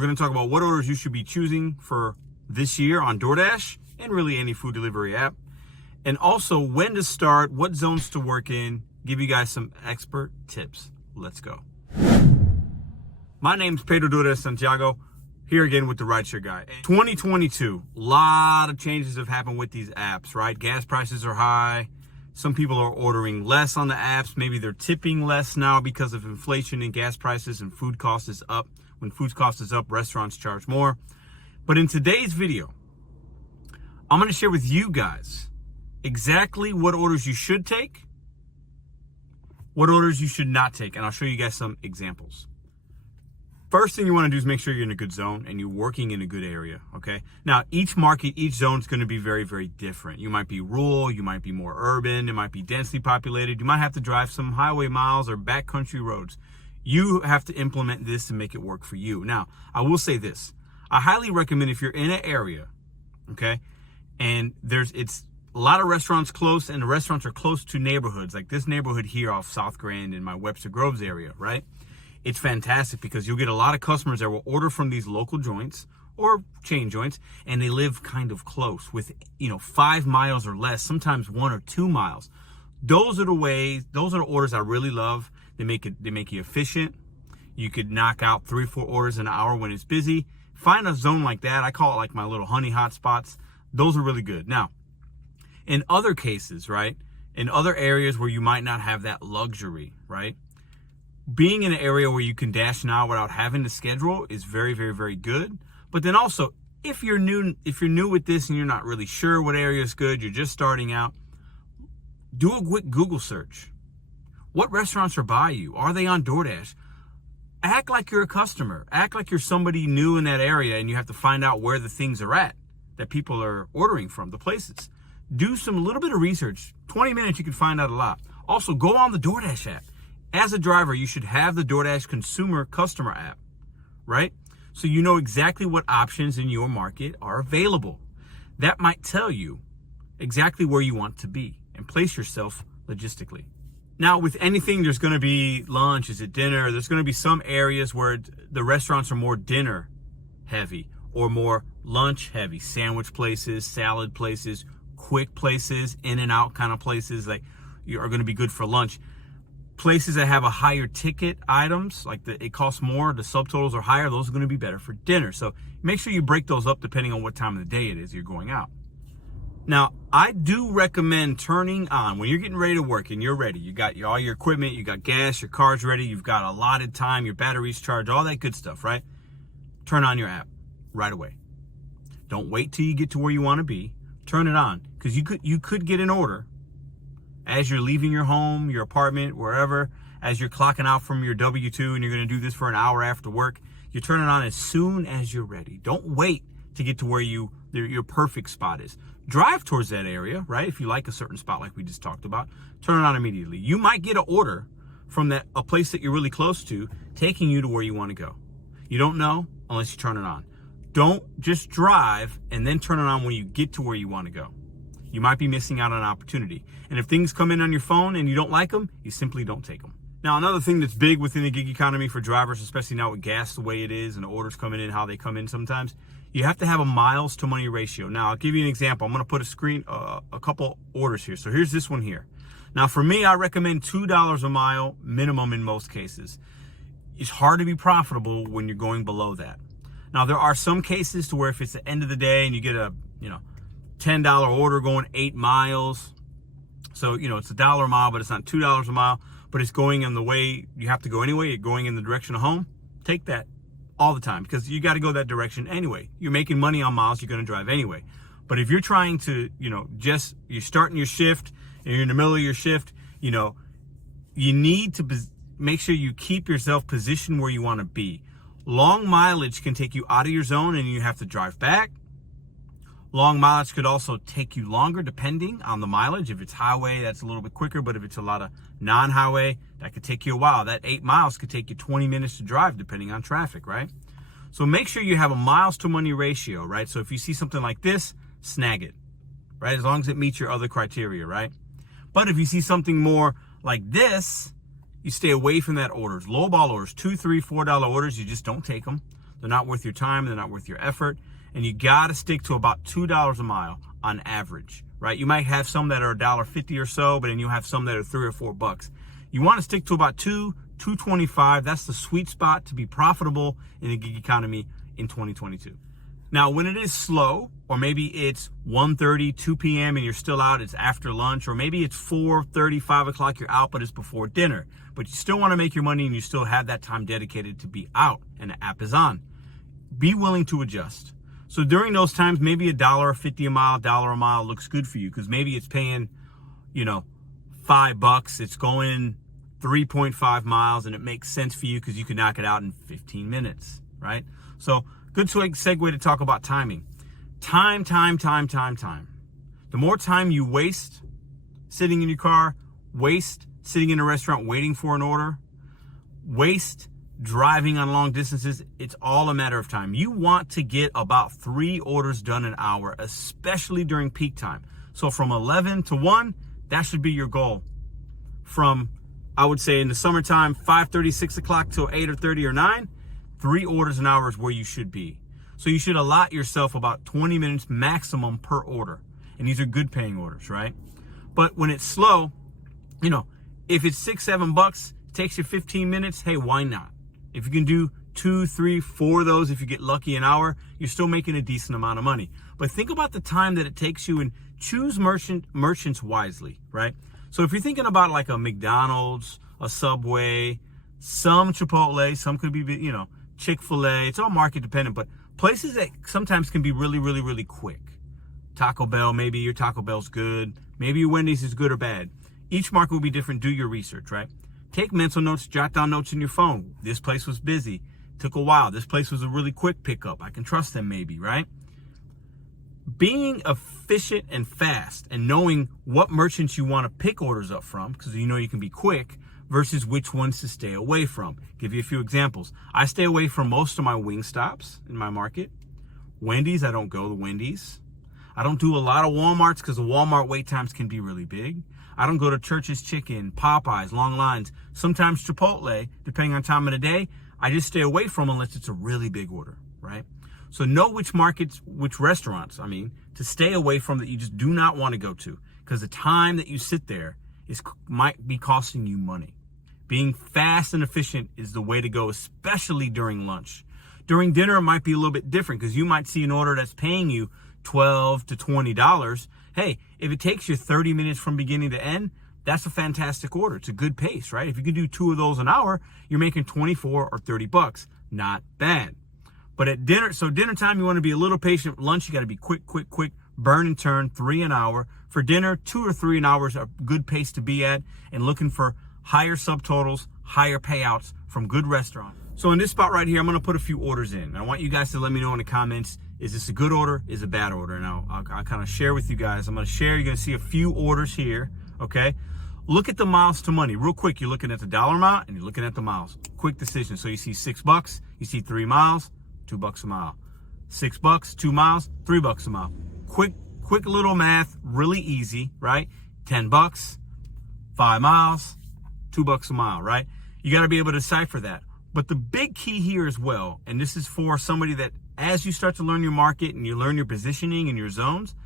We're going to talk about what orders you should be choosing for this year on DoorDash and really any food delivery app. And also when to start, what zones to work in, give you guys some expert tips. Let's go. My name's Pedro de Santiago, here again with the RideShare Guy. 2022, a lot of changes have happened with these apps, right? Gas prices are high. Some people are ordering less on the apps. Maybe they're tipping less now because of inflation and gas prices, and food cost is up. When food cost is up, restaurants charge more. But in today's video, I'm going to share with you guys exactly what orders you should take, what orders you should not take, and I'll show you guys some examples. First thing you want to do is make sure you're in a good zone and you're working in a good area, okay? Now, each market, each zone is going to be very, very different. You might be rural, you might be more urban, it might be densely populated. You might have to drive some highway miles or backcountry roads. You have to implement this to make it work for you. Now, I will say this. I highly recommend if you're in an area, okay, and it's a lot of restaurants close, and the restaurants are close to neighborhoods, like this neighborhood here off South Grand in my Webster Groves area, right? It's fantastic because you'll get a lot of customers that will order from these local joints or chain joints, and they live kind of close with, 5 miles or less, sometimes 1 or 2 miles. Those are the orders I really love. They make you efficient. You could knock out 3 or 4 orders an hour when it's busy. Find a zone like that. I call it like my little honey hot spots. Those are really good. Now, in other cases, right, in other areas where you might not have that luxury, right, being in an area where you can dash now without having to schedule is very, very, very good. But then also, if you're new with this and you're not really sure what area is good, you're just starting out, do a quick Google search. What restaurants are by you? Are they on DoorDash? Act like you're a customer. Act like you're somebody new in that area and you have to find out where the things are at that people are ordering from, the places. Do a little bit of research. 20 minutes, you can find out a lot. Also, go on the DoorDash app. As a driver, you should have the DoorDash customer app, right? So you know exactly what options in your market are available. That might tell you exactly where you want to be and place yourself logistically. Now, with anything, there's going to be lunch, is it dinner? There's going to be some areas where the restaurants are more dinner heavy or more lunch heavy. Sandwich places, salad places, quick places, in and out kind of places like you are going to be good for lunch. Places that have a higher ticket items, like it costs more, the subtotals are higher, those are going to be better for dinner. So make sure you break those up depending on what time of the day it is you're going out. Now, I do recommend turning on, when you're getting ready to work and you're ready, you got all your equipment, you got gas, your car's ready, you've got allotted time, your battery's charged, all that good stuff, right? Turn on your app right away. Don't wait till you get to where you want to be. Turn it on, because you could get an order as you're leaving your home, your apartment, wherever, as you're clocking out from your W-2 and you're going to do this for an hour after work. You turn it on as soon as you're ready. Don't wait to get to where your perfect spot is. Drive towards that area, right? If you like a certain spot like we just talked about, turn it on immediately. You might get an order from a place that you're really close to, taking you to where you want to go. You don't know unless you turn it on. Don't just drive and then turn it on when you get to where you want to go. You might be missing out on an opportunity. And if things come in on your phone and you don't like them, you simply don't take them. Now, another thing that's big within the gig economy for drivers, especially now with gas the way it is and the orders coming in, how they come in sometimes, you have to have a miles to money ratio. Now, I'll give you an example. I'm going to put a couple orders here. So here's this one here. Now, for me, I recommend $2 a mile minimum in most cases. It's hard to be profitable when you're going below that. Now, there are some cases to where if it's the end of the day and you get a, $10 order going 8 miles. So, it's $1 a mile, but it's not $2 a mile, but it's going in the way you have to go anyway. You're going in the direction of home. Take that all the time because you got to go that direction anyway. You're making money on miles. You're going to drive anyway. But if you're trying to, you're starting your shift and you're in the middle of your shift, you need to make sure you keep yourself positioned where you want to be. Long mileage can take you out of your zone and you have to drive back. Long mileage could also take you longer depending on the mileage. If it's highway, that's a little bit quicker, but if it's a lot of non-highway, that could take you a while. That 8 miles could take you 20 minutes to drive depending on traffic, right? So make sure you have a miles to money ratio, right? So if you see something like this, snag it, right? As long as it meets your other criteria, right? But if you see something more like this, you stay away from that orders. Lowball orders, $2, $3, $4 orders, you just don't take them. They're not worth your time. They're not worth your effort. And you got to stick to about $2 a mile on average, right? You might have some that are $1.50 or so, but then you have some that are $3 or $4. You want to stick to about $2.25. That's the sweet spot to be profitable in the gig economy in 2022. Now, when it is slow, or maybe it's 1:30, 2 p.m. and you're still out, it's after lunch, or maybe it's 4:30, 5 o'clock, you're out, but it's before dinner, but you still want to make your money and you still have that time dedicated to be out and the app is on. Be willing to adjust. So during those times, maybe $1.50 a mile, $1 a mile looks good for you because maybe it's paying, $5. It's going 3.5 miles and it makes sense for you because you can knock it out in 15 minutes, right? So good segue to talk about timing. Time. The more time you waste sitting in your car, waste sitting in a restaurant waiting for an order, waste driving on long distances, it's all a matter of time. You want to get about 3 orders done an hour, especially during peak time. So from 11 to 1, that should be your goal. From, I would say in the summertime, 5:30, 6 o'clock till 8 or 30 or 9, 3 orders an hour is where you should be. So you should allot yourself about 20 minutes maximum per order. And these are good paying orders, right? But when it's slow, if it's $6, $7, takes you 15 minutes, hey, why not? If you can do 2, 3, 4 of those, if you get lucky an hour, you're still making a decent amount of money. But think about the time that it takes you and choose merchants wisely, right? So if you're thinking about like a McDonald's, a Subway, some Chipotle, some could be, Chick-fil-A, it's all market dependent, but places that sometimes can be really, really, really quick. Taco Bell, maybe your Taco Bell's good. Maybe your Wendy's is good or bad. Each market will be different. Do your research, right? Take mental notes, jot down notes in your phone. This place was busy. Took a while. This place was a really quick pickup. I can trust them maybe, right? Being efficient and fast and knowing what merchants you want to pick orders up from, because you can be quick, versus which ones to stay away from. Give you a few examples. I stay away from most of my wing stops in my market. Wendy's, I don't go to Wendy's. I don't do a lot of Walmarts because the Walmart wait times can be really big. I don't go to Church's Chicken, Popeyes, long lines, sometimes Chipotle, depending on time of the day. I just stay away from unless it's a really big order, right? So know which restaurants, to stay away from that you just do not want to go to, because the time that you sit there might be costing you money. Being fast and efficient is the way to go, especially during lunch. During dinner, it might be a little bit different because you might see an order that's paying you $12 to $20. Hey, if it takes you 30 minutes from beginning to end, that's a fantastic order. It's a good pace, right? If you can do 2 of those an hour, you're making 24 or $30. Not bad. But at dinner time, you want to be a little patient. Lunch, you got to be quick, burn and turn, 3 an hour. For dinner, 2 or 3 an hour is a good pace to be at, and looking for higher subtotals, higher payouts from good restaurants. So in this spot right here, I'm going to put a few orders in. I want you guys to let me know in the comments, is this a good order? Is it a bad order? And I'll kind of share with you guys. I'm going to share. You're going to see a few orders here, okay? Look at the miles to money. Real quick, you're looking at the dollar amount and you're looking at the miles. Quick decision. So you see $6, you see 3 miles, $2 a mile. $6, 2 miles, $3 a mile. Quick little math, really easy, right? $10, 5 miles, $2 a mile, right? You got to be able to decipher that. But the big key here as well, and this is for somebody that as you start to learn your market and you learn your positioning and your zones,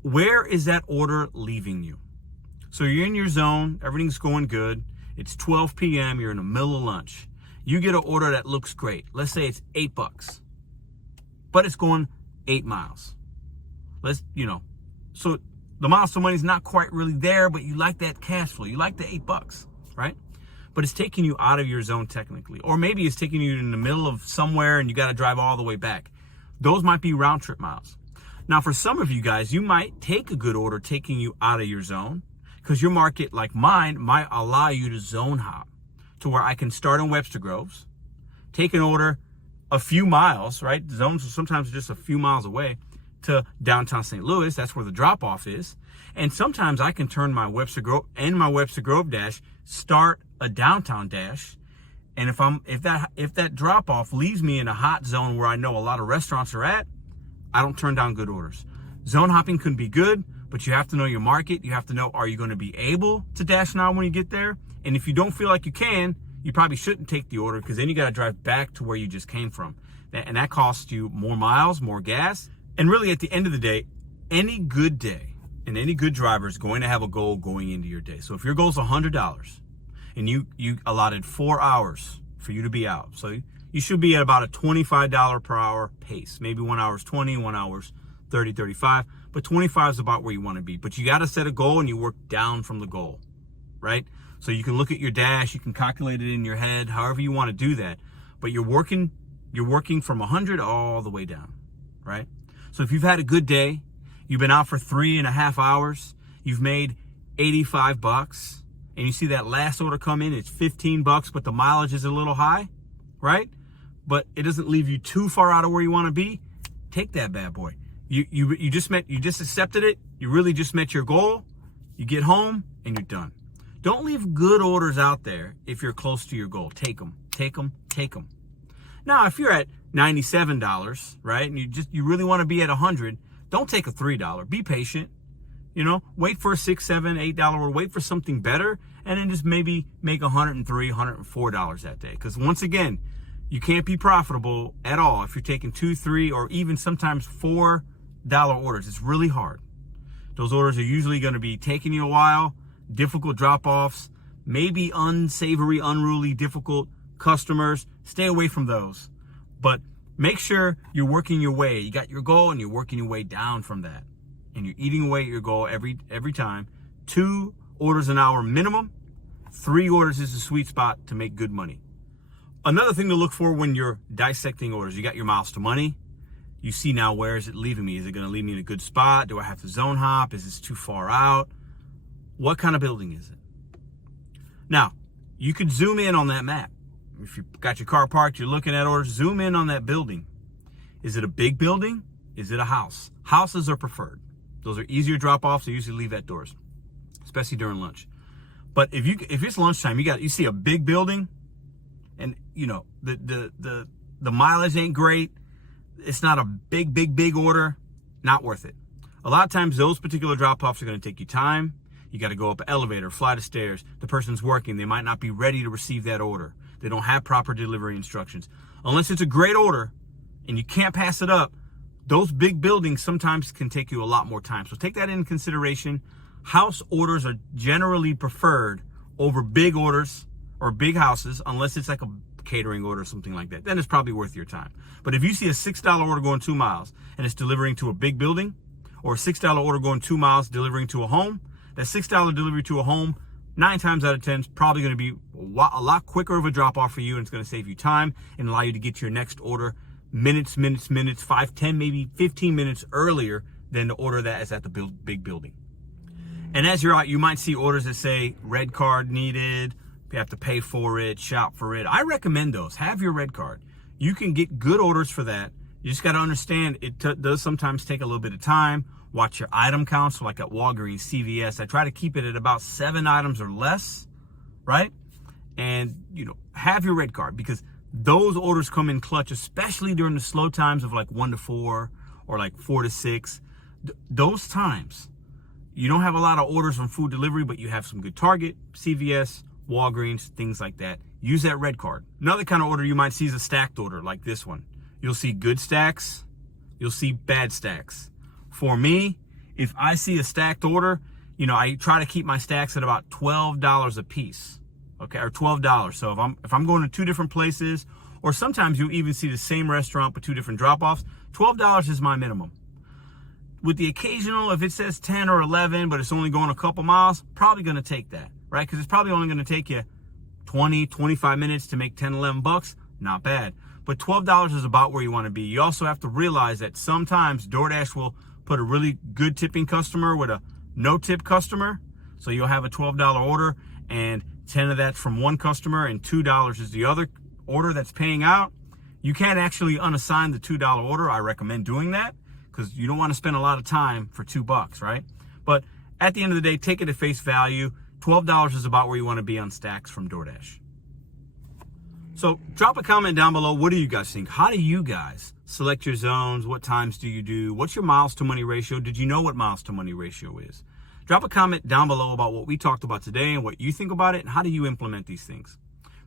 where is that order leaving you? So you're in your zone, everything's going good. It's 12 p.m., you're in the middle of lunch. You get an order that looks great. Let's say it's $8, but it's going 8 miles. So the miles to money is not quite really there, but you like that cash flow. You like the $8, right? But it's taking you out of your zone technically. Or maybe it's taking you in the middle of somewhere and you got to drive all the way back. Those might be round trip miles. Now, for some of you guys, you might take a good order taking you out of your zone because your market, like mine, might allow you to zone hop to where I can start in Webster Groves, take an order a few miles, right? Zones are sometimes just a few miles away to downtown St. Louis. That's where the drop off is. And sometimes I can turn my Webster Grove dash, start a downtown dash. And if that drop off leaves me in a hot zone where I know a lot of restaurants are at, I don't turn down good orders. Zone hopping can be good, but you have to know your market. You have to know, are you going to be able to dash now when you get there? And if you don't feel like you can, you probably shouldn't take the order, because then you got to drive back to where you just came from. And that costs you more miles, more gas. And really, at the end of the day, any good day and any good driver is going to have a goal going into your day. So if your goal is $100 and you allotted 4 hours for you to be out, so you should be at about a $25 per hour pace. Maybe 1 hour is 20, 1 hour is 30, 35, but 25 is about where you want to be. But you got to set a goal and you work down from the goal, right? So you can look at your dash, you can calculate it in your head, however you want to do that. But you're working from 100 all the way down, right? So if you've had a good day, you've been out for 3.5 hours, you've made $85, and you see that last order come in, it's $15, but the mileage is a little high, right? But it doesn't leave you too far out of where you want to be. Take that bad boy. You just accepted it. You really just met your goal. You get home and you're done. Don't leave good orders out there if you're close to your goal. Take them, take them, take them. Now, if you're at $97, right, and you really want to be at $100, don't take a $3. Be patient. Wait for a $6, $7, $8 order. Wait for something better, and then just maybe make $103, $104 that day. Because once again, you can't be profitable at all if you're taking $2, $3, or even sometimes $4 orders. It's really hard. Those orders are usually going to be taking you a while, difficult drop-offs, maybe unsavory, unruly, difficult customers. Stay away from those. But make sure you're working your way. You got your goal and you're working your way down from that. And you're eating away at your goal every time. 2 orders an hour minimum. 3 orders is the sweet spot to make good money. Another thing to look for when you're dissecting orders, you got your miles to money. You see now, where is it leaving me? Is it going to leave me in a good spot? Do I have to zone hop? Is this too far out? What kind of building is it? Now, you could zoom in on that map. If you've got your car parked, you're looking at orders, zoom in on that building. Is it a big building? Is it a house? Houses are preferred. Those are easier drop-offs. They usually leave at doors, especially during lunch. But if it's lunchtime, you see a big building, and the mileage ain't great. It's not a big order. Not worth it. A lot of times, those particular drop-offs are going to take you time. You got to go up an elevator, flight of stairs. The person's working. They might not be ready to receive that order. They don't have proper delivery instructions. Unless it's a great order and you can't pass it up, those big buildings sometimes can take you a lot more time. So take that into consideration. House orders are generally preferred over big orders or big houses, unless it's like a catering order or something like that. Then it's probably worth your time. But if you see a $6 order going 2 miles and it's delivering to a big building, or a $6 order going 2 miles delivering to a home, that $6 delivery to a home, 9 times out of 10 is probably going to be a lot quicker of a drop-off for you, and it's going to save you time and allow you to get your next order minutes, 5, 10, maybe 15 minutes earlier than the order that is at the big building. And as you're out, you might see orders that say red card needed, you have to pay for it, shop for it. I recommend those. Have your red card. You can get good orders for that. You just got to understand it does sometimes take a little bit of time. Watch your item counts. So like at Walgreens, CVS, I try to keep it at about 7 items or less, right? And, have your red card, because those orders come in clutch, especially during the slow times of like 1 to 4 or like 4 to 6. Those times, you don't have a lot of orders from food delivery, but you have some good Target, CVS, Walgreens, things like that. Use that red card. Another kind of order you might see is a stacked order like this one. You'll see good stacks. You'll see bad stacks. For me, if I see a stacked order, I try to keep my stacks at about $12 a piece. Okay, or $12. So if I'm going to 2 different places, or sometimes you even see the same restaurant but 2 different drop-offs, $12 is my minimum. With the occasional, if it says 10 or 11, but it's only going a couple miles, probably going to take that, right? Because it's probably only going to take you 20, 25 minutes to make 10, 11 bucks. Not bad. But $12 is about where you want to be. You also have to realize that sometimes DoorDash will put a really good tipping customer with a no-tip customer. So you'll have a $12 order, and 10 of that's from one customer, and $2 is the other order that's paying out. You can't actually unassign the $2 order. I recommend doing that, because you don't want to spend a lot of time for $2, right? But at the end of the day, take it at face value. $12 is about where you want to be on stacks from DoorDash. So drop a comment down below. What do you guys think? How do you guys select your zones? What times do you do? What's your miles to money ratio? Did you know what miles to money ratio is? Drop a comment down below about what we talked about today and what you think about it, and how do you implement these things.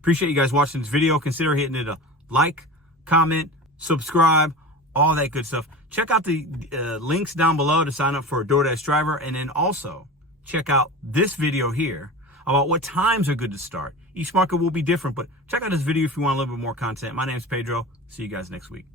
Appreciate you guys watching this video. Consider hitting it a like, comment, subscribe, all that good stuff. Check out the links down below to sign up for a DoorDash driver. And then also check out this video here about what times are good to start. Each market will be different, but check out this video if you want a little bit more content. My name is Pedro. See you guys next week.